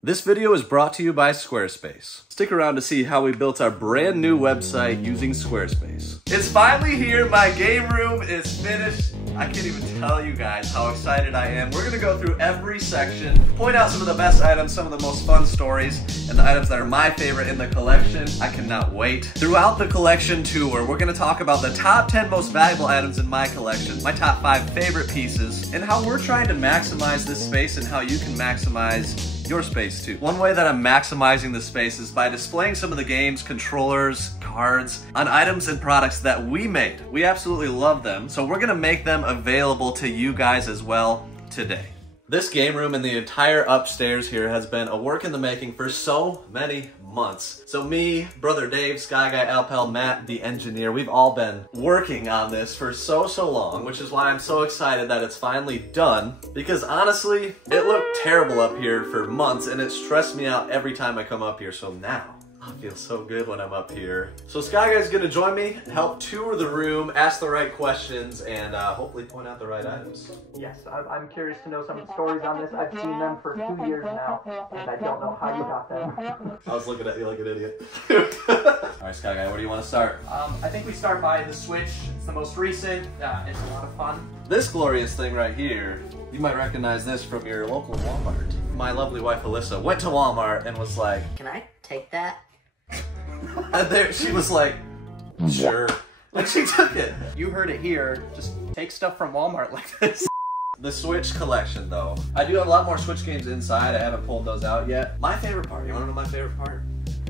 This video is brought to you by Squarespace. Stick around to see how we built our brand new website using Squarespace. It's finally here, my game room is finished. I can't even tell you guys how excited I am. We're gonna go through every section, point out some of the best items, some of the most fun stories, and the items that are my favorite in the collection. I cannot wait. Throughout the collection tour, we're gonna talk about the top 10 most valuable items in my collection, my top 5 favorite pieces, and how we're trying to maximize this space and how you can maximize your space too. One way that I'm maximizing the space is by displaying some of the games, controllers, cards, on items and products that we made. We absolutely love them, so we're gonna make them available to you guys as well today. This game room and the entire upstairs here has been a work in the making for so many months. So me, Brother Dave, Sky Guy, Alpel, Matt, the engineer, we've all been working on this for so long, which is why I'm so excited that it's finally done. Because honestly, it looked terrible up here for months and it stressed me out every time I come up here. So now, I feel so good when I'm up here. So Sky Guy's gonna join me, help tour the room, ask the right questions, and hopefully point out the right items. Yes, I'm curious to know some of the stories on this. I've seen them for 2 years now, and I don't know how you got them. I was looking at you like an idiot. Alright, Sky Guy, where do you want to start? I think we start by the Switch. It's the most recent. It's a lot of fun. This glorious thing right here, you might recognize this from your local Walmart. My lovely wife Alyssa went to Walmart and was like, "Can I take that?" And there she was like, sure. And she took it. You heard it here. Just take stuff from Walmart like this. The Switch collection though. I do have a lot more Switch games inside. I haven't pulled those out yet. My favorite part, you wanna know my favorite part?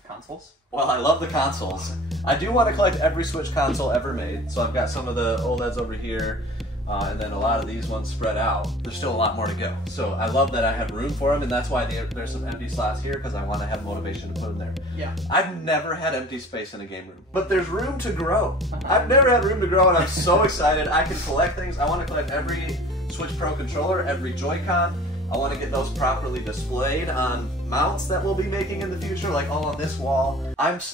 Consoles? Well, I love the consoles. I do want to collect every Switch console ever made. So I've got some of the OLEDs over here. And then a lot of these ones spread out. There's still a lot more to go. So I love that I have room for them, and that's why there's some empty slots here, because I want to have motivation to put them there. Yeah. I've never had empty space in a game room, but there's room to grow. I've never had room to grow, and I'm so excited. I can collect things. I want to collect every Switch Pro controller, every Joy-Con. I want to get those properly displayed on mounts that we'll be making in the future, like all on this wall.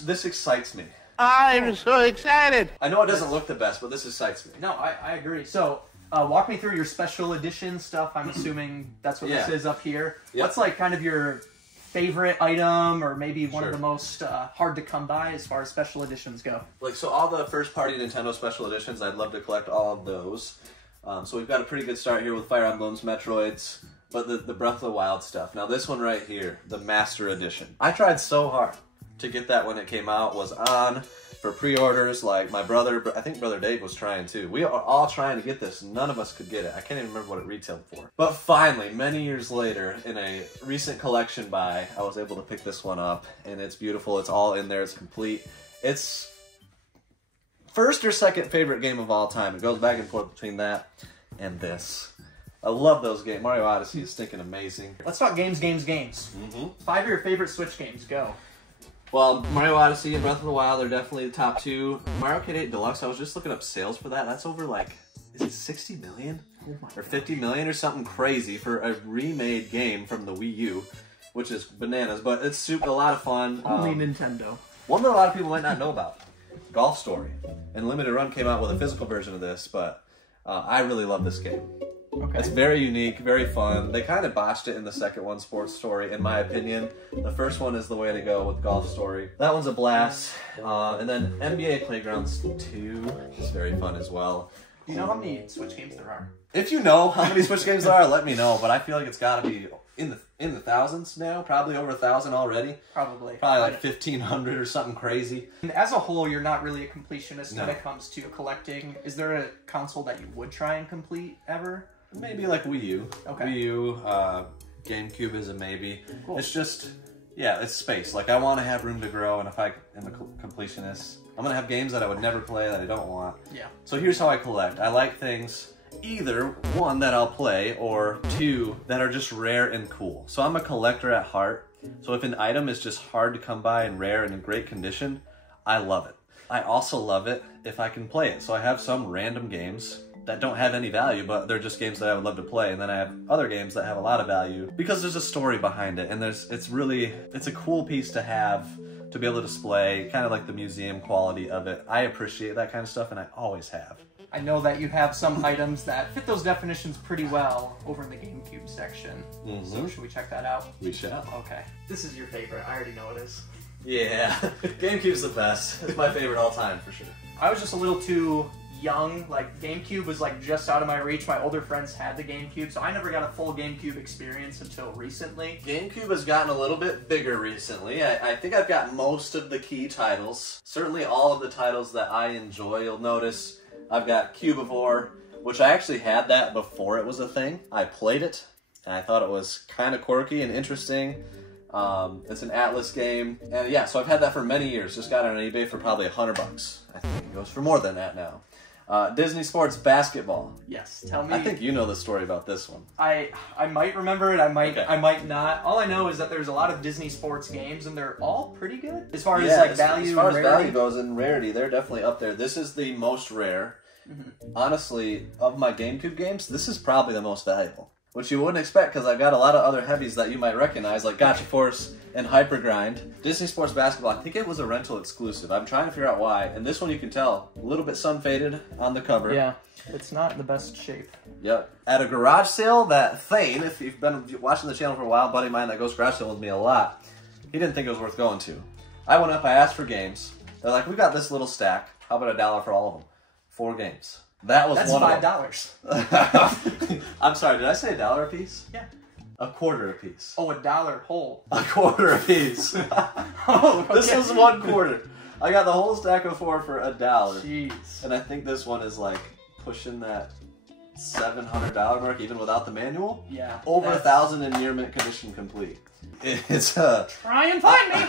This excites me. I'm so excited! I know it doesn't look the best, but this excites me. No, I agree. So, walk me through your special edition stuff. I'm assuming that's what this is up here. Yep. What's like kind of your favorite item, or maybe one of the most hard to come by as far as special editions go? Like, so all the first-party Nintendo special editions, I'd love to collect all of those. So we've got a pretty good start here with Fire Emblems, Metroids, but the Breath of the Wild stuff. Now this one right here, the Master Edition. I tried so hard to get that when it came out, was on for pre-orders, like my brother, I think Brother Dave was trying too. We are all trying to get this. None of us could get it. I can't even remember what it retailed for. But finally, many years later, in a recent collection buy, I was able to pick this one up, and it's beautiful. It's all in there. It's complete. It's first or second favorite game of all time. It goes back and forth between that and this. I love those games. Mario Odyssey is stinking amazing. Let's talk games. 5 of your favorite Switch games, go. Well, Mario Odyssey and Breath of the Wild are definitely the top 2. Mario Kart 8 Deluxe, I was just looking up sales for that. That's over like, is it 60 million? Or 50 million or something crazy for a remade game from the Wii U, which is bananas, but it's a lot of fun. Only Nintendo. One that a lot of people might not know about, Golf Story. And Limited Run came out with a physical version of this, but I really love this game. Okay. It's very unique, very fun. They kind of botched it in the second one, Sports Story, in my opinion. The first one is the way to go with Golf Story. That one's a blast. And then NBA Playgrounds 2 is very fun as well. Do you know how many Switch games there are? If you know how many Switch games there are, let me know. But I feel like it's got to be in the thousands now. Probably over 1,000 already. Probably like 1,500 or something crazy. And as a whole, you're not really a completionist when it comes to collecting. Is there a console that you would try and complete ever? Maybe like Wii U. Okay. Wii U, GameCube is a maybe. Cool. It's just, yeah, it's space. Like, I want to have room to grow, and if I am a completionist, I'm going to have games that I would never play that I don't want. Yeah. So here's how I collect. I like things, either 1, that I'll play, or 2, that are just rare and cool. So I'm a collector at heart. So if an item is just hard to come by and rare and in great condition, I love it. I also love it if I can play it. So I have some random games that don't have any value, but they're just games that I would love to play. And then I have other games that have a lot of value because there's a story behind it. And it's a cool piece to have, to be able to display, kind of like the museum quality of it. I appreciate that kind of stuff, and I always have. I know that you have some items that fit those definitions pretty well over in the GameCube section. So should we check that out? We shall. Okay. This is your favorite. I already know it is. Yeah, GameCube's the best. It's my favorite all time for sure. I was just a little too young. Like, GameCube was like just out of my reach. My older friends had the GameCube, so I never got a full GameCube experience until recently. GameCube has gotten a little bit bigger recently. I think I've got most of the key titles. Certainly all of the titles that I enjoy. You'll notice I've got Cubivore, which I actually had that before it was a thing. I played it, and I thought it was kind of quirky and interesting. It's an Atlas game, and yeah, so I've had that for many years. Just got it on eBay for probably $100. I think it goes for more than that now. Disney Sports Basketball. Yes, tell me. I think you know the story about this one. I might remember it. I might not. All I know is that there's a lot of Disney Sports games, and they're all pretty good as far as like value. As far as and rarity. value goes and rarity, they're definitely up there. This is the most rare. Honestly, of my GameCube games, this is probably the most valuable. Which you wouldn't expect, because I've got a lot of other heavies that you might recognize, like Gotcha Force and Hyper Grind. Disney Sports Basketball, I think it was a rental exclusive. I'm trying to figure out why. And this one you can tell, a little bit sun-faded on the cover. Yeah, it's not in the best shape. Yep. At a garage sale, that Thane, if you've been watching the channel for a while, buddy of mine that goes garage sale with me a lot, he didn't think it was worth going to. I went up, I asked for games. They're like, we got this little stack. How about $1 for all of them? 4 games. That was That's one $5. of them. I'm sorry, did I say $1 a piece? Yeah. A quarter a piece. Oh, $1 whole. A quarter a piece. Oh, okay. This was 1 quarter. I got the whole stack of 4 for $1. Jeez. And I think this one is like pushing that $700 mark even without the manual. Yeah. Over 1,000 in near mint condition complete. It's try and find me.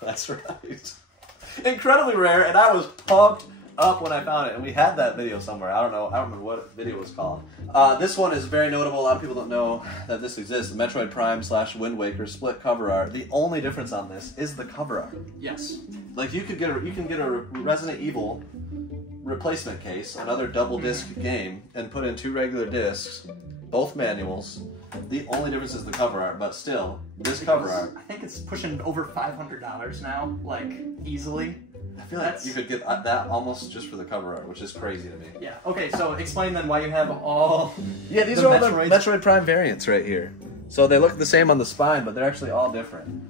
That's right. Incredibly rare, and I was pumped up when I found it, and we had that video somewhere. I don't remember what video it was called. This one is very notable. A lot of people don't know that this exists. The Metroid Prime / Wind Waker split cover art. The only difference on this is the cover art. Yes. Like you can get a Resident Evil replacement case, another double disc game, and put in 2 regular discs, both manuals. The only difference is the cover art, but still, this cover art. I think it's pushing over $500 now, like easily. I feel like you could get that almost just for the cover art, which is crazy to me. Yeah. Okay, so explain then why you have all. Yeah, these are all the Metroid Prime variants right here. So they look the same on the spine, but they're actually all different.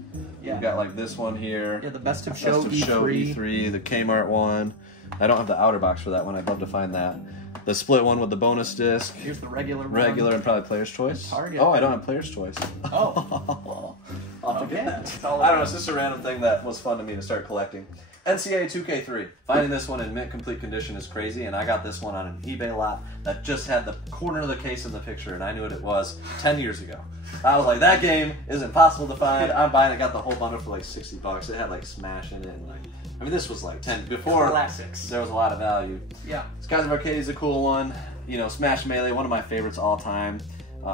Yeah. You've got like this one here. Yeah, the Best of Show E3. The Kmart one. I don't have the outer box for that one. I'd love to find that. The split one with the bonus disc. Here's the regular one. Regular and probably Player's Choice. Target. Oh, I don't have Player's Choice. Oh. I'll have to get that. I don't know, it's just a random thing that was fun to me to start collecting. NCAA 2K3. Finding this one in mint complete condition is crazy, and I got this one on an eBay lot that just had the corner of the case in the picture, and I knew what it was 10 years ago. I was like, that game is impossible to find. I'm buying it. Got the whole bundle for like $60. It had like Smash in it, and like, I mean, this was like 10 before. Classics. There was a lot of value. Yeah. Skies of Arcadia is a cool one. You know, Smash Melee, one of my favorites all time.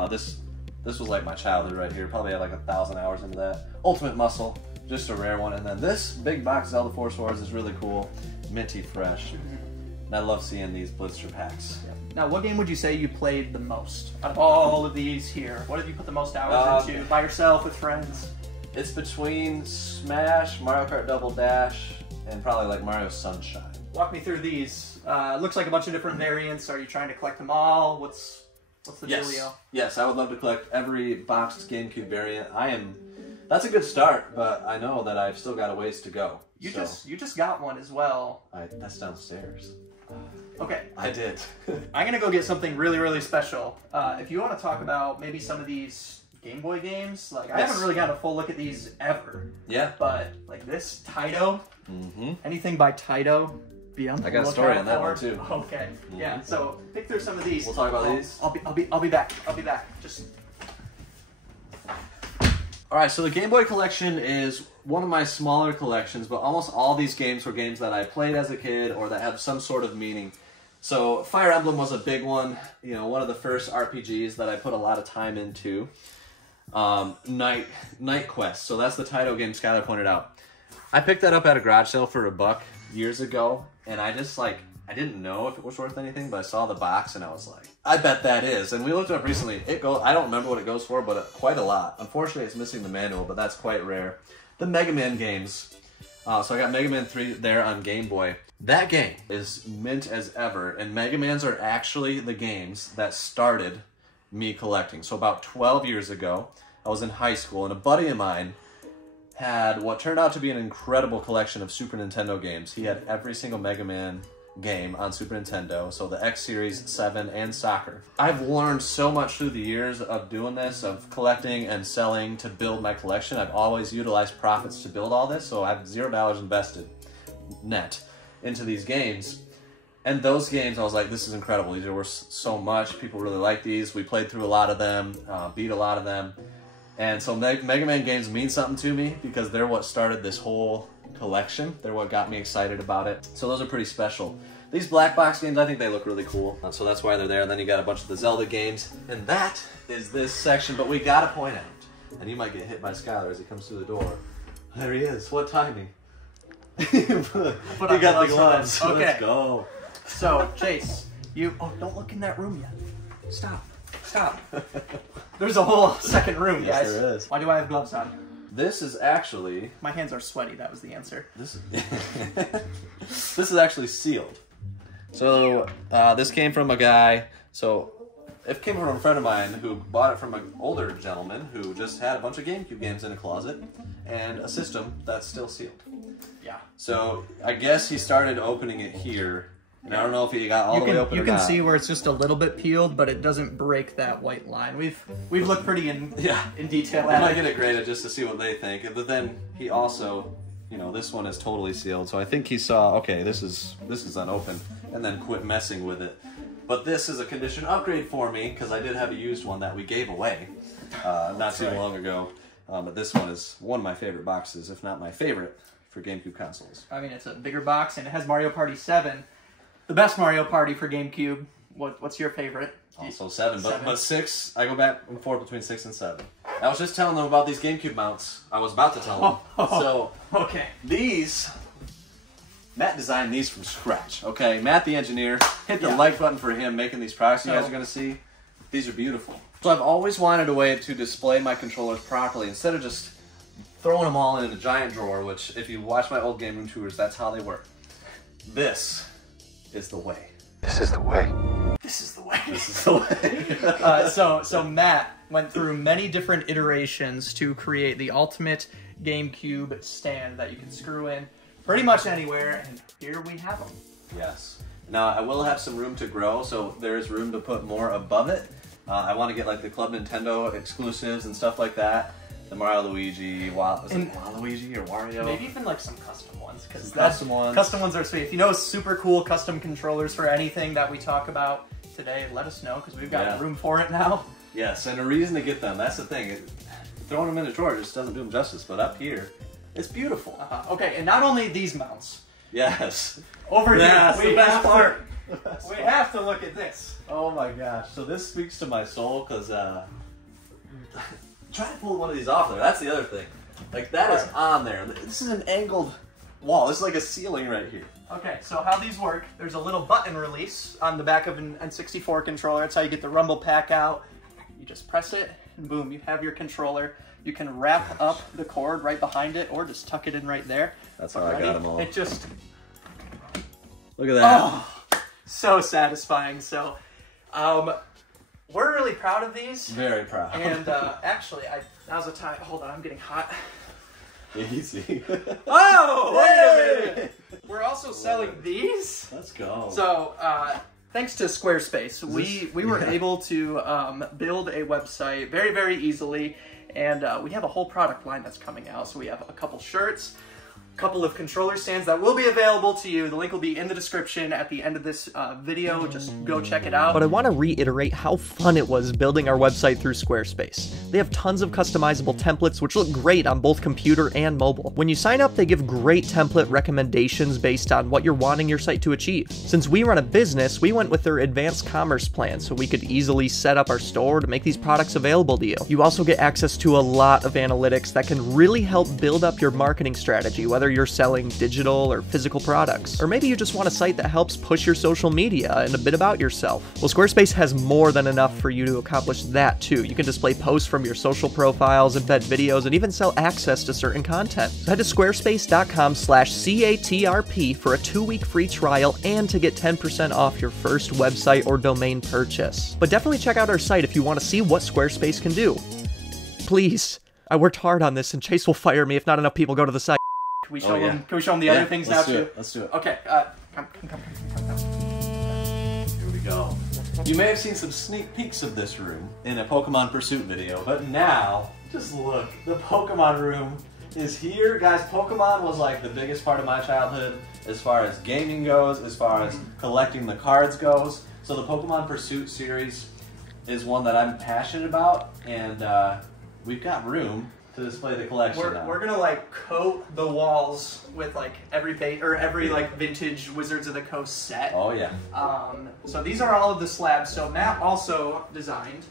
This was like my childhood right here. Probably had like 1,000 hours into that. Ultimate Muscle. Just a rare one. And then this big box Zelda Force Wars is really cool. Minty fresh. And I love seeing these blister packs. Yep. Now, what game would you say you played the most out of all of these here? What have you put the most hours into? By yourself, with friends? It's between Smash, Mario Kart Double Dash, and probably like Mario Sunshine. Walk me through these. Looks like a bunch of different variants. Are you trying to collect them all? What's the dealio? Yes, I would love to collect every boxed GameCube variant. That's a good start, but I know that I've still got a ways to go. You just got one as well. That's downstairs. Okay. I did. I'm gonna go get something really, really special. If you want to talk about maybe some of these Game Boy games, like I haven't really gotten a full look at these ever. Yeah. But like this Taito, anything by Taito, be on the I got a story on that one too. Okay. Yeah. So pick through some of these. We'll talk about these. I'll be back. Just. All right, so the Game Boy collection is one of my smaller collections, but almost all these games were games that I played as a kid or that have some sort of meaning. So Fire Emblem was a big one, you know, one of the first RPGs that I put a lot of time into. Night Quest, so that's the Taito game Skylar pointed out. I picked that up at a garage sale for $1 years ago, and I didn't know if it was worth anything, but I saw the box and I was like, I bet that is. And we looked it up recently. I don't remember what it goes for, but quite a lot. Unfortunately, it's missing the manual, but that's quite rare. The Mega Man games. So I got Mega Man 3 there on Game Boy. That game is mint as ever, and Mega Mans are actually the games that started me collecting. So about 12 years ago, I was in high school, and a buddy of mine had what turned out to be an incredible collection of Super Nintendo games. He had every single Mega Man game on Super Nintendo, so the X Series, 7, and Soccer. I've learned so much through the years of doing this, of collecting and selling to build my collection. I've always utilized profits to build all this, so I have $0 invested net into these games. And those games, I was like, this is incredible. These are worth so much. People really like these. We played through a lot of them, beat a lot of them. And so Mega Man games mean something to me because they're what started this whole collection. They're what got me excited about it. So those are pretty special. These black box games, I think they look really cool. So that's why they're there. And then you got a bunch of the Zelda games. And that is this section. But we gotta point out, and you might get hit by Skylar as he comes through the door. There he is. What timing? He got the gloves. Okay. Let's go. So, Chase, don't look in that room yet. Stop. There's a whole second room, Yes, guys. there is. Why do I have gloves on? This is actually... My hands are sweaty, that was the answer. This is actually sealed. So, this came from a guy... So, it came from a friend of mine who bought it from an older gentleman who just had a bunch of GameCube games in a closet and a system that's still sealed. Yeah. So, I guess he started opening it here. And I don't know if he got all the way open or not. You can see where it's just a little bit peeled, but it doesn't break that white line. We've looked pretty in detail I at might it. get it graded just to see what they think. But then he also, you know, this one is totally sealed. So I think he saw, okay, this is unopened, and then quit messing with it. But this is a condition upgrade for me because I did have a used one that we gave away not too long ago. But this one is one of my favorite boxes, if not my favorite, for GameCube consoles. I mean, it's a bigger box, and it has Mario Party 7. The best Mario Party for GameCube. What's your favorite? Also 7, but 6, I go back and forth between 6 and 7. I was just telling them about these GameCube mounts. I was about to tell them. So, okay. These, Matt designed these from scratch, okay? Matt the engineer, hit the like button for him making these products you guys are going to see. These are beautiful. So I've always wanted a way to display my controllers properly instead of just throwing them all in a giant drawer, which if you watch my old game room tours, that's how they work. This is the way. This is the way. This is the way. This is the way. So Matt went through many different iterations to create the ultimate GameCube stand that you can screw in pretty much anywhere, and here we have them. Yes. Now, I will have some room to grow, so there is room to put more above it. I want to get like the Club Nintendo exclusives and stuff like that. The Mario Luigi, Waluigi or Wario? Maybe even like some custom ones. Because custom ones. Custom ones are sweet. If you know super cool custom controllers for anything that we talk about today, let us know because we've got room for it now. Yes, and a reason to get them. That's the thing. Throwing them in a drawer just doesn't do them justice, but up here, it's beautiful. Okay, and not only these mounts. Yes. Over here, we have to look at this. Oh my gosh. So this speaks to my soul because try to pull one of these off there. That's the other thing. Like that is on there. This is an angled wall. This is like a ceiling right here. Okay, so how these work, there's a little button release on the back of an N64 controller. That's how you get the rumble pack out. You just press it, and boom, you have your controller. You can wrap up the cord right behind it, or just tuck it in right there. That's how I got them all. It just... Look at that. Oh, so satisfying. So, we're really proud of these. Very proud. And actually, now's the time. Hold on, I'm getting hot. Easy. Oh, wait a minute. We're also selling these. Let's go. So, thanks to Squarespace, we were able to build a website very, very easily. And we have a whole product line that's coming out. So we have a couple shirts, a couple of controller stands that will be available to you. The link will be in the description at the end of this video. Just go check it out. But I want to reiterate how fun it was building our website through Squarespace. They have tons of customizable templates which look great on both computer and mobile. When you sign up, they give great template recommendations based on what you're wanting your site to achieve. Since we run a business, we went with their advanced commerce plan so we could easily set up our store to make these products available to you. You also get access to a lot of analytics that can really help build up your marketing strategy, whether whether you're selling digital or physical products. Or maybe you just want a site that helps push your social media and a bit about yourself. Well, Squarespace has more than enough for you to accomplish that too. You can display posts from your social profiles, embed videos, and even sell access to certain content. So head to squarespace.com/CATRP for a 2-week free trial and to get 10% off your first website or domain purchase. But definitely check out our site if you want to see what Squarespace can do. Please. I worked hard on this, and Chase will fire me if not enough people go to the site. Can we show them? Can we show them the other things now too? Let's do it. Okay. Come. Here we go. You may have seen some sneak peeks of this room in a Pokemon Pursuit video, but now, just look. The Pokemon room is here. Guys, Pokemon was like the biggest part of my childhood as far as gaming goes, as far as collecting the cards goes. So the Pokemon Pursuit series is one that I'm passionate about, and we've got room to display the collection now. We're gonna like coat the walls with like every like vintage Wizards of the Coast set. Oh yeah. So these are all of the slabs. So Matt also designed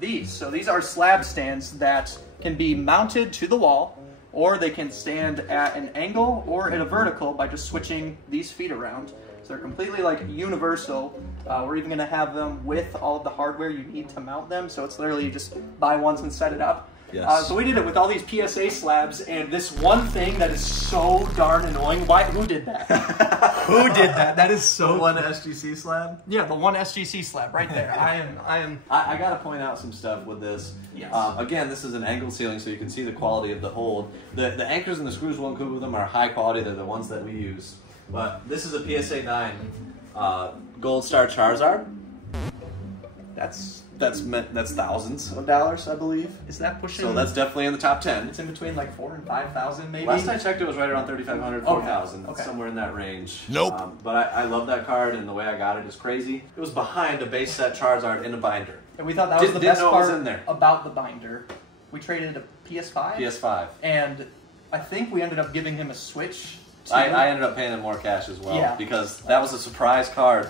these. So these are slab stands that can be mounted to the wall, or they can stand at an angle or at a vertical by just switching these feet around. So they're completely like universal. We're even gonna have them with all of the hardware you need to mount them. So it's literally you just buy ones and set it up. Yes. So we did it with all these PSA slabs, and this one thing that is so darn annoying. Who did that? Who did that? That is so. The one SGC slab? Yeah, the one SGC slab right there. I gotta point out some stuff with this. Yes. Again, this is an angled ceiling, so you can see the quality of the hold. The anchors and the screws won't go with them are high quality. They're the ones that we use. But this is a PSA 9 Gold Star Charizard. That's thousands of dollars, I believe. Is that pushing? So that's definitely in the top 10. It's in between like 4,000 and 5,000 maybe. Last I checked, it was right around 3,500, 4,000, Okay. somewhere in that range. Nope. But I love that card, and the way I got it is crazy. It was behind a base set Charizard in a binder. And we thought that was the best know it was part in there. about the binder. We traded a PS5. PS5. And I think we ended up giving him a Switch. I ended up paying him more cash as well, Yeah. because that was a surprise card.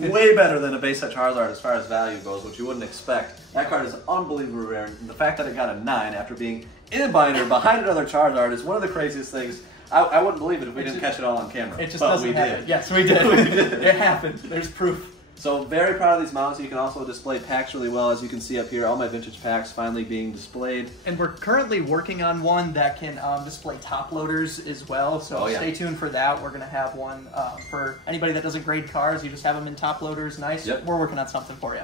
Way better than a base set Charizard as far as value goes, which you wouldn't expect. That card is unbelievably rare, and the fact that it got a 9 after being in a binder behind another Charizard is one of the craziest things. I wouldn't believe it if we didn't catch it all on camera. It just but doesn't we happen. did. Yes, we did. We did. It happened. There's proof. So very proud of these mounts. You can also display packs really well, as you can see up here. All my vintage packs finally being displayed. And we're currently working on one that can display top loaders as well. So stay tuned for that. We're going to have one for anybody that doesn't grade cars. You just have them in top loaders. Nice. Yep. We're working on something for you.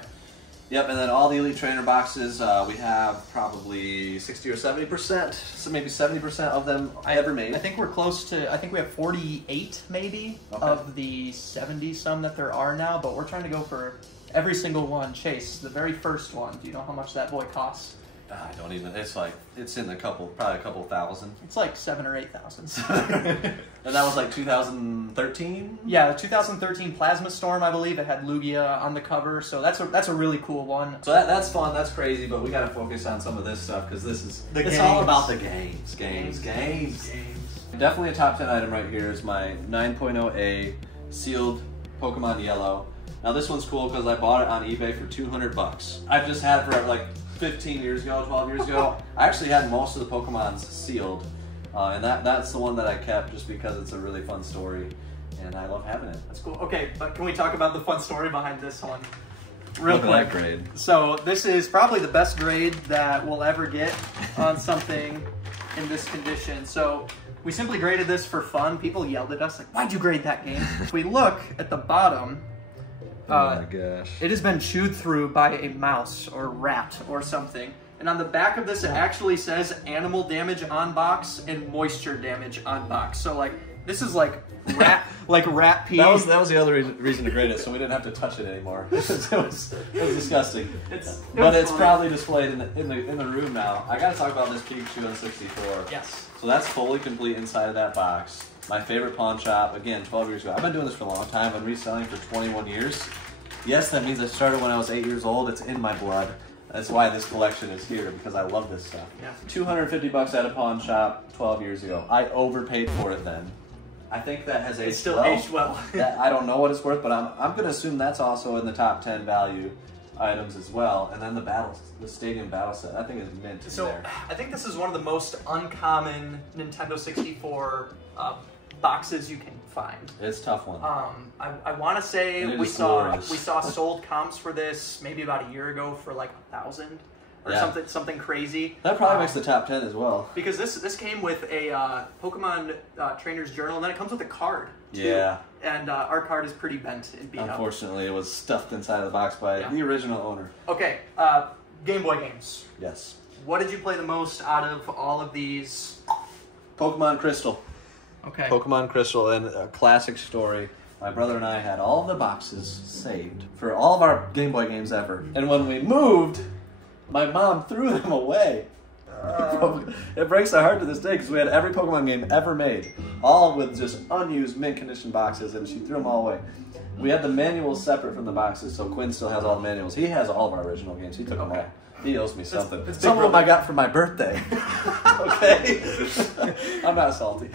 Yep, and then all the Elite Trainer boxes, we have probably 60 or 70%, so maybe 70% of them I ever made. I think we're close to, I think we have 48 maybe of the 70-some that there are now, but we're trying to go for every single one. Chase, the very first one, do you know how much that boy costs? I don't even, it's in probably a couple thousand. It's like 7,000 or 8,000. And that was like 2013? Yeah, the 2013 Plasma Storm, I believe. It had Lugia on the cover, so that's a really cool one. So that's fun, that's crazy, but we gotta focus on some of this stuff, because it's all about the games. Definitely a top 10 item right here is my 9.0A sealed Pokemon Yellow. Now this one's cool because I bought it on eBay for 200 bucks. I've just had it for like 15 years ago, 12 years ago. I actually had most of the Pokemons sealed, and that's the one that I kept just because it's a really fun story, and I love having it. That's cool. Okay, but can we talk about the fun story behind this one? Real Look at quick. that grade. So this is probably the best grade that we'll ever get on something in this condition. So we simply graded this for fun. People yelled at us like, "Why'd you grade that game?" If we look at the bottom, oh my gosh. it has been chewed through by a mouse or rat or something. And on the back of this, it actually says animal damage on box and moisture damage on box. So like, this is like rat, like rat pee. That was the other reason to grade it, so we didn't have to touch it anymore. it was disgusting. It's probably displayed in the room now. I gotta talk about this Pikachu on 64. Yes. So that's fully complete inside of that box. My favorite pawn shop, again, 12 years ago. I've been doing this for a long time. I've been reselling for 21 years. Yes, that means I started when I was 8 years old. It's in my blood. That's why this collection is here, because I love this stuff. Yeah. 250 bucks at a pawn shop 12 years ago. I overpaid for it then. I think that has aged It's still well. aged well. I don't know what it's worth, but I'm going to assume that's also in the top 10 value items as well, and then the stadium battle set. I think is mint. So there. I think this is one of the most uncommon Nintendo 64 boxes you can find. It's a tough one. I want to say we saw sold comps for this maybe about a year ago for like 1,000 or something crazy. That probably makes the top 10 as well. Because this came with a Pokemon Trainer's Journal, and then it comes with a card too. Yeah. And our card is pretty bent and beat up. Unfortunately, it was stuffed inside of the box by the original owner. Okay, Game Boy games. Yes. What did you play the most out of all of these? Pokemon Crystal. Okay. Pokemon Crystal, and a classic story. My brother and I had all of the boxes saved for all of our Game Boy games ever. And when we moved, my mom threw them away. It breaks my heart to this day because we had every Pokemon game ever made, all with just unused mint condition boxes, and she threw them all away. We had the manuals separate from the boxes, so Quinn still has all the manuals. He has all of our original games. He took them all. He owes me something. Some of them I got for my birthday. Okay? I'm not salty.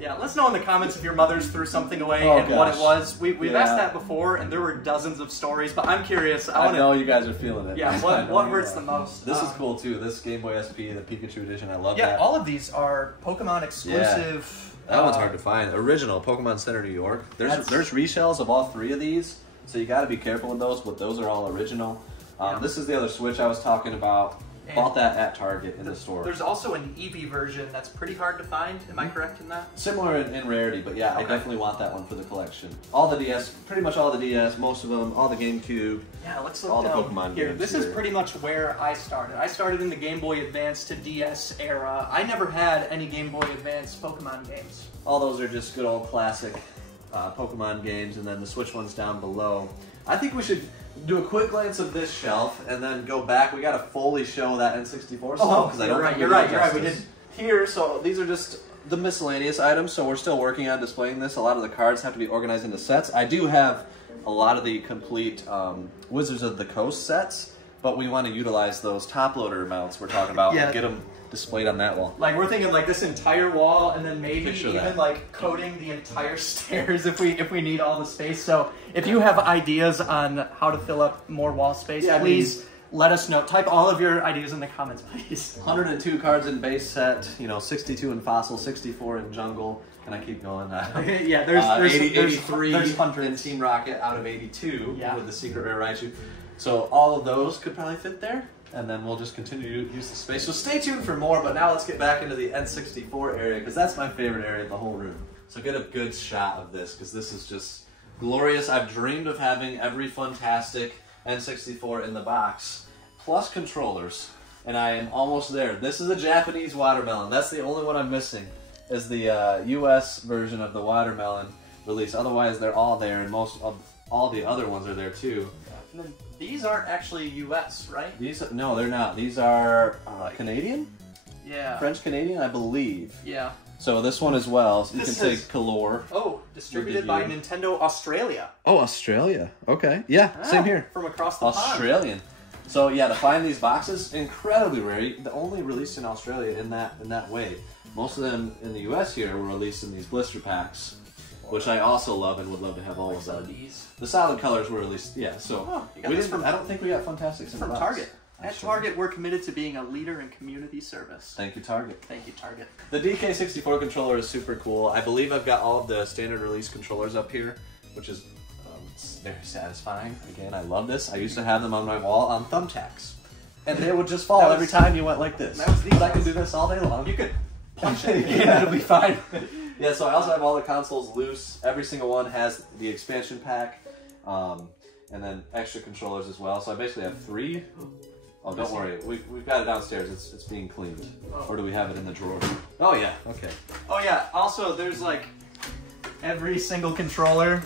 Yeah, let us know in the comments if your mother's threw something away what it was. We've asked that before, and there were dozens of stories, but I'm curious. I know you guys are feeling it. Yeah, what hurts the most? This is cool, too. This Game Boy SP, the Pikachu edition, I love that. Yeah, all of these are Pokemon exclusive. That one's hard to find. Original Pokemon Center, New York. There's reshells of all three of these, so you got to be careful with those, but those are all original. This is the other Switch I was talking about. Bought that at Target in the store. There's also an Eevee version that's pretty hard to find. Am I correct in that? Similar in rarity, but yeah, I definitely want that one for the collection. All the DS, pretty much all the DS, most of them, all the GameCube. Yeah, let's look all down the Pokemon here. games. This is pretty much where I started. I started in the Game Boy Advance to DS era. I never had any Game Boy Advance Pokemon games. All those are just good old classic Pokemon games, and then the Switch one's down below. I think we should do a quick glance of this shelf and then go back. We got to fully show that N64 stuff because I don't think you're right. We did here. So these are just the miscellaneous items. So we're still working on displaying this. A lot of the cards have to be organized into sets. I do have a lot of the complete Wizards of the Coast sets, but we want to utilize those top loader mounts we're talking about and get them displayed on that wall. Like we're thinking like this entire wall, and then maybe even like coating the entire stairs if we need all the space. So if you have ideas on how to fill up more wall space, please let us know. Type all of your ideas in the comments, please. 102 cards in base set, 62 in Fossil, 64 in Jungle. Can I keep going? Yeah, there's 83 there's hundreds in Team Rocket out of 82 with the Secret Rare Raichu. So all of those could probably fit there. And then we'll just continue to use the space. So stay tuned for more, but now let's get back into the N64 area, because that's my favorite area of the whole room. So get a good shot of this, because this is just glorious. I've dreamed of having every fantastic N64 in the box, plus controllers, and I am almost there. This is a Japanese watermelon. That's the only one I'm missing, is the US version of the watermelon release. Otherwise, they're all there, and most of all the other ones are there too. And then these aren't actually US, right? No, they're not. These are Canadian? Yeah. French-Canadian, I believe. Yeah. So this one as well. So you can say Color. Oh, distributed by Nintendo Australia. Oh, Australia. Okay. Yeah, same here. From across the Australian. pond. So yeah, to find these boxes, incredibly rare. The only released in Australia in that way. Most of them in the US here were released in these blister packs, which I also love and would love to have all of them. The solid colors were released, so I don't think we got Funtastics in the box. Target. At Target, we're committed to being a leader in community service. Thank you, Target. Thank you, Target. The DK64 controller is super cool. I believe I've got all of the standard release controllers up here, which is very satisfying. Again, I love this. I used to have them on my wall on thumbtacks, and they would just fall every time you went like this. But I can do this all day long. You could punch it. Yeah, it'll be fine. Yeah, so I also have all the consoles loose. Every single one has the expansion pack, and then extra controllers as well. So I basically have 3. Oh, don't worry. We've got it downstairs. It's being cleaned. Or do we have it in the drawer? Oh, yeah. Okay. Oh, yeah. Also, there's, like, every single controller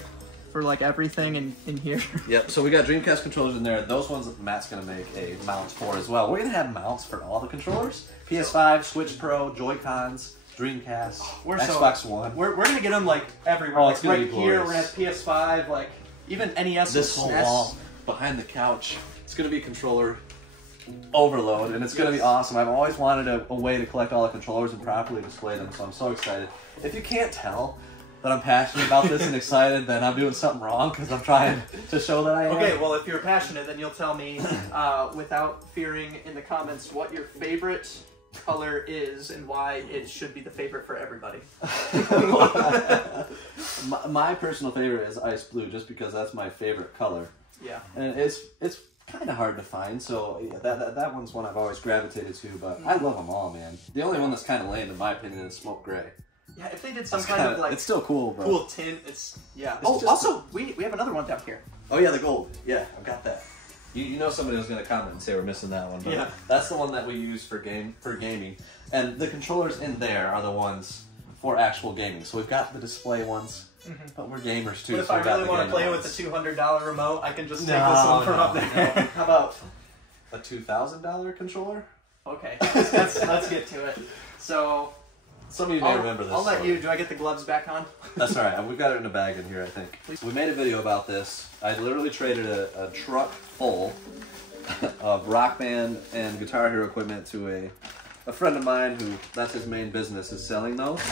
for, like, everything in here. Yep. So we got Dreamcast controllers in there. Those ones Matt's going to make a mount for as well. We're going to have mounts for all the controllers. PS5, Switch Pro, Joy-Cons, Dreamcast, Xbox One. We're going to get them, like, everywhere. Oh, like, it's gonna right be here, glorious. we're going to have PS5, like, even NES This whole wall behind the couch. It's going to be controller overload, and it's going to be awesome. I've always wanted a way to collect all the controllers and properly display them, so I'm so excited. If you can't tell, that I'm passionate about this and excited, then I'm doing something wrong because I'm trying to show that I am. Okay, well, if you're passionate, then you'll tell me, without fearing in the comments, what your favorite color is and why it should be the favorite for everybody. my personal favorite is ice blue, just because that's my favorite color. Yeah. And it's kind of hard to find, so yeah, that one's one I've always gravitated to, but I love them all, man. The only one that's kind of lame, in my opinion, is smoke gray. Yeah, if they did some kind of like... It's still cool, but... Cool tint, it's... Yeah. It's also, we have another one down here. Oh yeah, the gold. Yeah, I've got that. You know somebody was going to comment and say we're missing that one, but yeah. That's the one that we use for gaming. And the controllers in there are the ones for actual gaming. So we've got the display ones, but we're gamers too. But if so I really want to play with the $200 remote, I can just take this one from up there. No. How about a $2,000 controller? Okay, let's get to it. So... Some of you may remember this. I'll let you. Do I get the gloves back on? That's all right. We've got it in a bag in here, I think. We made a video about this. I literally traded a truck full of Rock Band and Guitar Hero equipment to a friend of mine who, that's his main business, is selling those.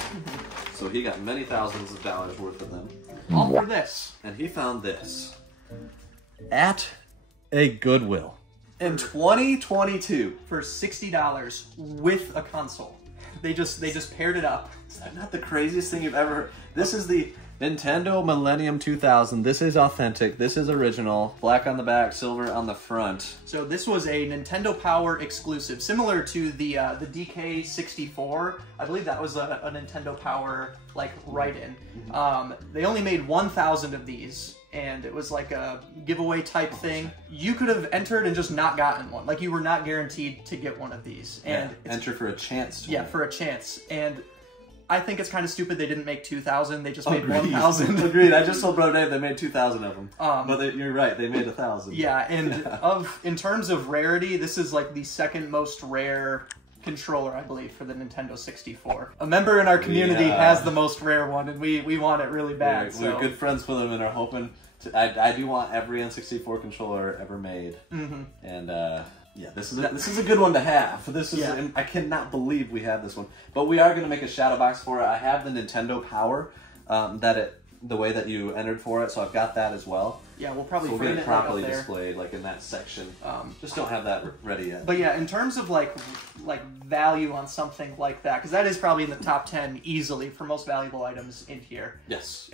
So he got many thousands of dollars worth of them. All for this. And he found this at a Goodwill in 2022 for $60 with a console. They just paired it up. Is that not the craziest thing you've ever heard? This is the Nintendo Millennium 2000. This is authentic. This is original. Black on the back, silver on the front. So this was a Nintendo Power exclusive, similar to the DK64. I believe that was a Nintendo Power like write-in. They only made 1,000 of these, and it was like a giveaway type thing. You could have entered and just not gotten one. Like, you were not guaranteed to get one of these. And enter for a chance to win. For a chance. And I think it's kind of stupid they didn't make 2,000. They just made 1,000. Agreed. I just told Bro Dave they made 2,000 of them. But you're right. They made 1,000. Yeah, and in terms of rarity, this is like the second most rare controller, I believe, for the Nintendo 64. A member in our community has the most rare one, and we want it really bad. We're good friends with him and are hoping to... I do want every N64 controller ever made. And yeah, this is a good one to have. This is I cannot believe we have this one. But we are going to make a shadow box for it. I have the Nintendo Power the way that you entered for it, so I've got that as well. Yeah, we'll probably we'll frame get it it properly right up there. Displayed, like in that section. Just don't have that ready yet. But yeah, in terms of like value on something like that, because that is probably in the top 10 easily for most valuable items in here. Yes.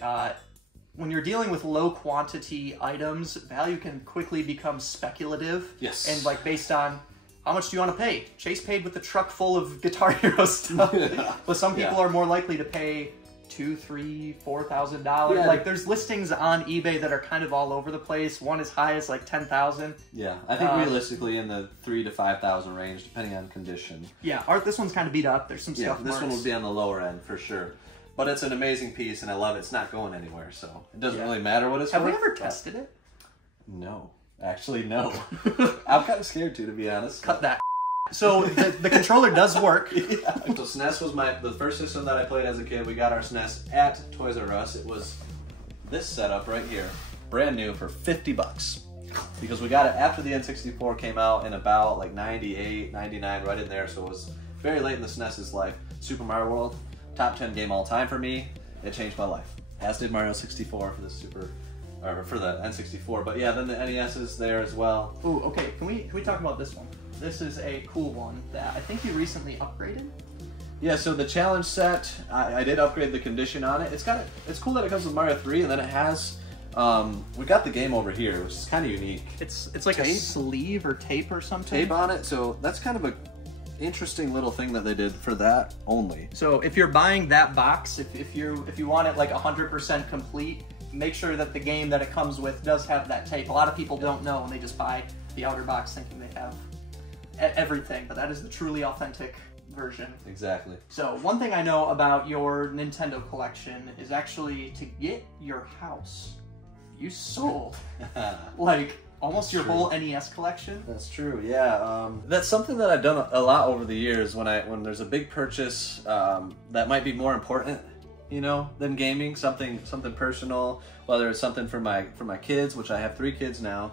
When you're dealing with low quantity items, value can quickly become speculative. Yes. And like based on how much do you want to pay? Chase paid with a truck full of Guitar Hero stuff. But some people are more likely to pay $2,000, $3,000, $4,000. Yeah. Like, there's listings on eBay that are kind of all over the place. One as high as like 10,000. Yeah, I think realistically in the 3,000 to 5,000 range, depending on condition. Yeah, this one's kind of beat up. There's some stuff. This one will be on the lower end for sure. But it's an amazing piece, and I love it. It's not going anywhere, so it doesn't really matter what it's Have worth. we ever tested it? No. Actually, no. I'm kind of scared to be honest. Cut that. So the controller does work. So SNES was the first system that I played as a kid. We got our SNES at Toys R Us. It was this setup right here, brand new for $50. Because we got it after the N64 came out in about like 98, 99, right in there. So it was very late in the SNES's life. Super Mario World, top 10 game all time for me. It changed my life. As did Mario 64 for the N64. But yeah, then the NES is there as well. Ooh, okay. Can we talk about this one? This is a cool one that I think you recently upgraded. Yeah, so the challenge set, I did upgrade the condition on it. It's cool that it comes with Mario 3, and then it has, we got the game over here, which is kind of unique. It's like a sleeve or tape or something. Tape on it, so that's kind of a interesting little thing that they did for that only. So if you're buying that box, if you want it like 100% complete, make sure that the game that it comes with does have that tape. A lot of people don't know, and they just buy the outer box thinking they have everything, but that is the truly authentic version. Exactly. So one thing I know about your Nintendo collection is actually to get your house, you sold like almost your whole NES collection. That's true. Yeah, that's something that I've done a lot over the years. When there's a big purchase that might be more important, you know, than gaming, something personal, whether it's something for my kids, which I have 3 kids now,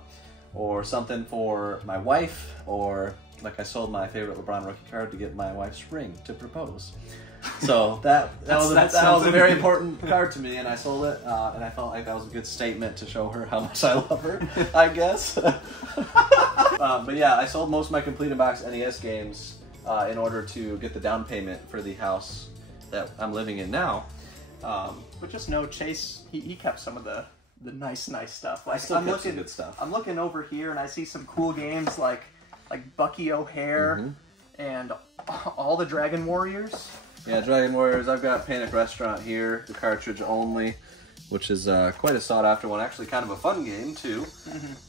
or something for my wife, or Like I sold my favorite LeBron rookie card to get my wife's ring to propose. So that was a very important card to me, and I sold it, and I felt like that was a good statement to show her how much I love her, I guess. But yeah, I sold most of my complete in-box NES games in order to get the down payment for the house that I'm living in now. But just know, Chase, he kept some of the nice stuff. I still kept some good stuff. I'm looking over here, and I see some cool games like Bucky O'Hare and all the Dragon Warriors. Yeah, Dragon Warriors. I've got Panic Restaurant here, the cartridge only, which is quite a sought-after one. Actually, kind of a fun game, too.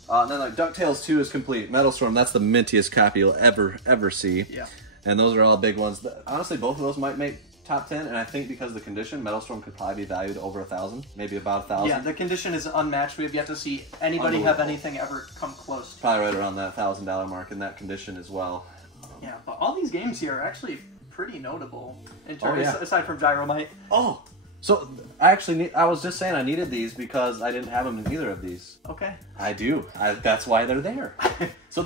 And then, like, DuckTales 2 is complete. Metal Storm, that's the mintiest copy you'll ever see. Yeah. And those are all big ones. Honestly, both of those might make top 10, and I think because of the condition, Metal Storm could probably be valued over $1,000, maybe about $1,000. Yeah, the condition is unmatched. We have yet to see anybody have anything ever come close to probably right around that $1,000 mark in that condition as well. Yeah, but all these games here are actually pretty notable in terms, aside from Gyromite. Oh, so I was just saying I needed these because I didn't have them in either of these. Okay. I do. That's why they're there. So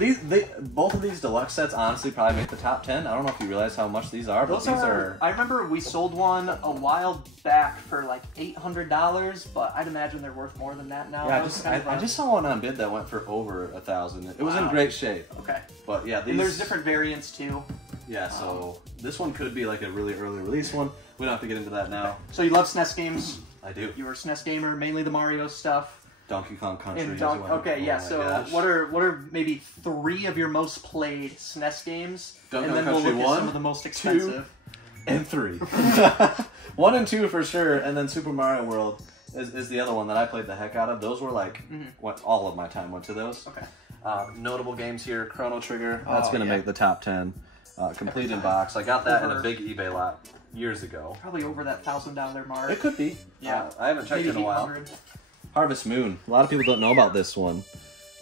both of these deluxe sets honestly probably make the top 10. I don't know if you realize how much these are, but these are... I remember we sold one a while back for like $800, but I'd imagine they're worth more than that now. Yeah, I just saw one on bid that went for over $1,000. It was in great shape. Okay. But yeah, and there's different variants too. Yeah, so this one could be like a really early release one. We don't have to get into that now. Okay. So you love SNES games? I do. You were a SNES gamer, mainly the Mario stuff. Donkey Kong Country. Okay, yeah. So gosh. what are maybe 3 of your most played SNES games? Donkey and then Kong we'll Country look 1, at some of the most expensive. 2, and 3. 1 and 2 for sure, and then Super Mario World is the other one that I played the heck out of. Those were like what all of my time went to those. Okay. Notable games here: Chrono Trigger. That's gonna make the top 10. Complete in box. I got that in a big eBay lot years ago. Probably over that $1,000 mark. It could be. Yeah. I haven't checked Maybe in a while. 800. Harvest Moon. A lot of people don't know about this one,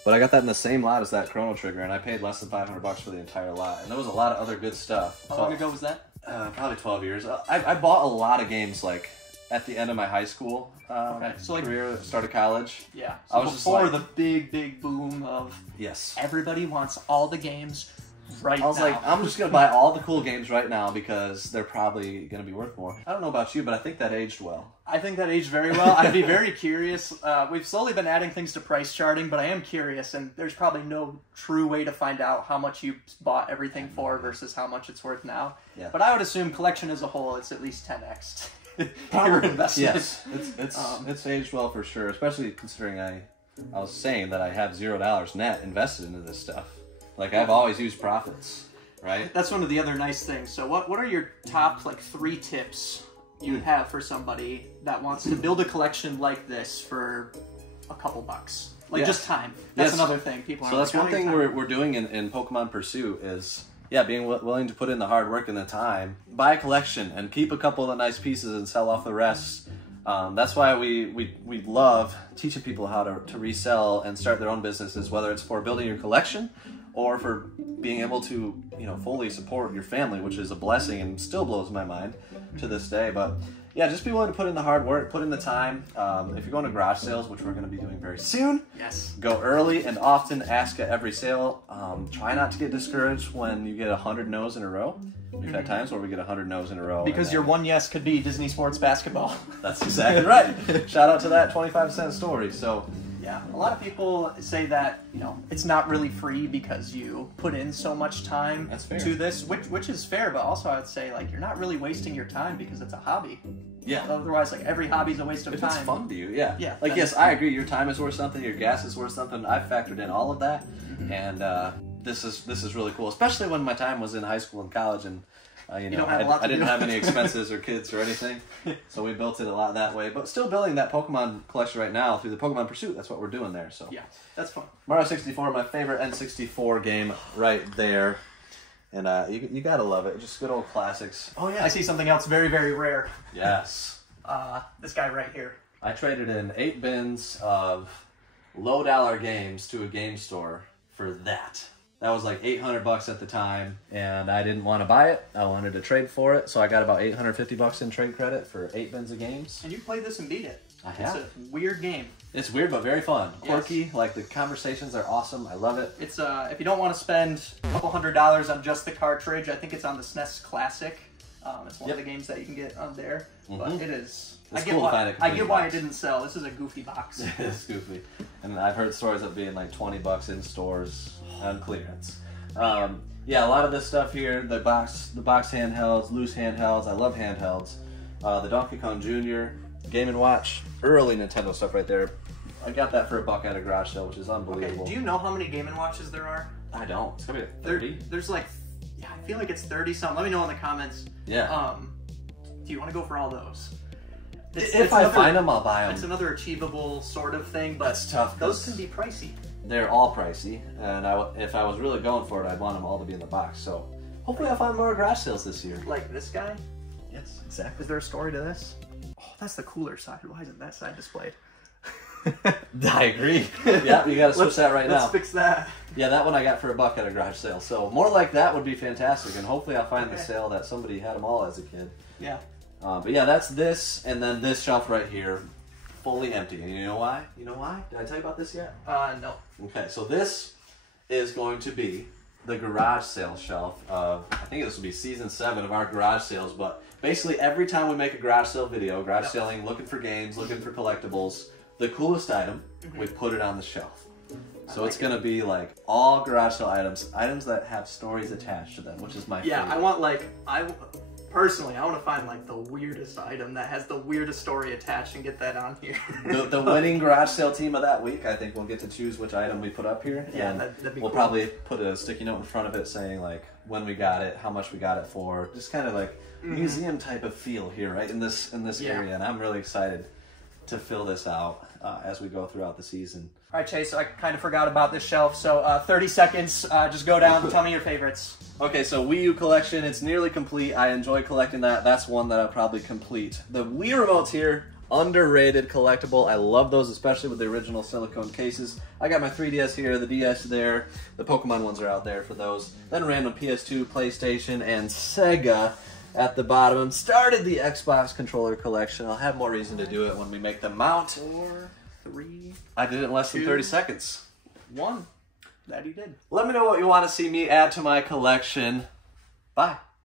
but I got that in the same lot as that Chrono Trigger, and I paid less than $500 for the entire lot. And there was a lot of other good stuff. How long ago was that? Probably 12 years. I bought a lot of games like at the end of my high school career, start of college. Yeah. So I was before the big boom of everybody wants all the games right now. I was like, I'm just going to buy all the cool games right now because they're probably going to be worth more. I don't know about you, but I think that aged well. I think that aged very well. I'd be very curious. We've slowly been adding things to price charting, but I am curious, and there's probably no true way to find out how much you bought everything for versus how much it's worth now. Yeah. But I would assume collection as a whole, it's at least 10x. Your investment. Yes, it's aged well for sure, especially considering I was saying that I have $0 net invested into this stuff. Like, I've always used profits, right? That's one of the other nice things. So what are your top, 3 tips you would have for somebody that wants to build a collection like this for a couple bucks? Just time. That's another thing. People are so that's one thing we're doing in Pokemon Pursuit is, being willing to put in the hard work and the time. Buy a collection and keep a couple of the nice pieces and sell off the rest. That's why we love teaching people how to resell and start their own businesses, whether it's for building your collection or for being able to, fully support your family, which is a blessing and still blows my mind to this day. But yeah, just be willing to put in the hard work, put in the time. If you're going to garage sales, which we're going to be doing very soon, go early and often, ask at every sale. Try not to get discouraged when you get 100 no's in a row. We've had times where we get 100 no's in a row. Because your one yes could be Disney Sports Basketball. That's exactly right. Shout out to that 25-cent story. So yeah, a lot of people say that, it's not really free because you put in so much time to this, which is fair, but also I would say, you're not really wasting your time because it's a hobby. Yeah. Otherwise, every hobby's a waste of time. If it's fun to you, yeah. Yeah. Yes, I agree. Your time is worth something. Your gas is worth something. I've factored in all of that, and this is really cool, especially when my time was in high school and college, and I didn't have any expenses or kids or anything, so we built it a lot that way. But still building that Pokemon collection right now through the Pokemon Pursuit. That's what we're doing there. So yeah, that's fun. Mario 64, my favorite N64 game, right there, and you gotta love it. Just good old classics. Oh yeah, I see something else very, very rare. Yes. This guy right here. I traded in 8 bins of low-dollar games to a game store for that. That was like 800 bucks at the time, and I didn't want to buy it. I wanted to trade for it, so I got about 850 bucks in trade credit for 8 bins of games. And you played this and beat it. I have. It's a weird game. It's weird, but very fun. Quirky, Yes. like the conversations are awesome. I love it. It's if you don't want to spend a couple $100 on just the cartridge, I think it's on the SNES Classic. It's one of the games that you can get on there, but it is. It's I get cool to why, find it I get why it box. didn't sell. This is a goofy box. It's goofy. And I've heard stories of being like 20 bucks in stores on clearance. Yeah, a lot of this stuff here, the box handhelds, loose handhelds. I love handhelds. The Donkey Kong Jr., Game & Watch, early Nintendo stuff right there. I got that for $1 at a garage sale, which is unbelievable. Okay, do you know how many Game & Watches there are? I don't. It's gonna be like 30. There's like, yeah, I feel like it's 30 something. Let me know in the comments. Yeah. Do you want to go for all those? If I find them, I'll buy them. It's another achievable sort of thing, but It's tough. those can be pricey. They're all pricey, and if I was really going for it, I'd want them all to be in the box. So hopefully I'll find more garage sales this year. Like this guy? Yes, exactly. Is there a story to this? Oh, that's the cooler side. Why isn't that side displayed? I agree. Yeah, you gotta switch that right now. Let's fix that. Yeah, that one I got for $1 at a garage sale. So more like that would be fantastic, and hopefully I'll find the Okay. sale that somebody had them all as a kid. Yeah. But yeah, that's this, and then this shelf right here, fully empty. And you know why? You know why? Did I tell you about this yet? No. Okay, so this is going to be the garage sale shelf of, I think this will be season 7 of our garage sales, but basically every time we make a garage sale video, garage selling, looking for games, looking for collectibles, the coolest item, we put it on the shelf. So it's gonna be like all garage sale items that have stories attached to them, which is my favorite. Yeah, I want like, personally, I want to find like the weirdest item that has the weirdest story attached and get that on here. The winning garage sale team of that week, I think we'll get to choose which item we put up here. Yeah, and that'd be we'll cool. probably put a sticky note in front of it saying like when we got it, how much we got it for, just kind of like museum type of feel here, right, in this area. And I'm really excited to fill this out as we go throughout the season. All right, Chase, I kind of forgot about this shelf, so 30 seconds, just go down, tell me your favorites. Okay, so Wii U collection, it's nearly complete. I enjoy collecting that. That's one that I'll probably complete. The Wii remotes here, underrated collectible. I love those, especially with the original silicone cases. I got my 3DS here, the DS there. The Pokemon ones are out there for those. Then random PS2, PlayStation, and Sega at the bottom. Started the Xbox controller collection. I'll have more reason to do it when we make the mount. 4, 3, I did it in less than 30 seconds. 1. That he did. Let me know what you want to see me add to my collection. Bye.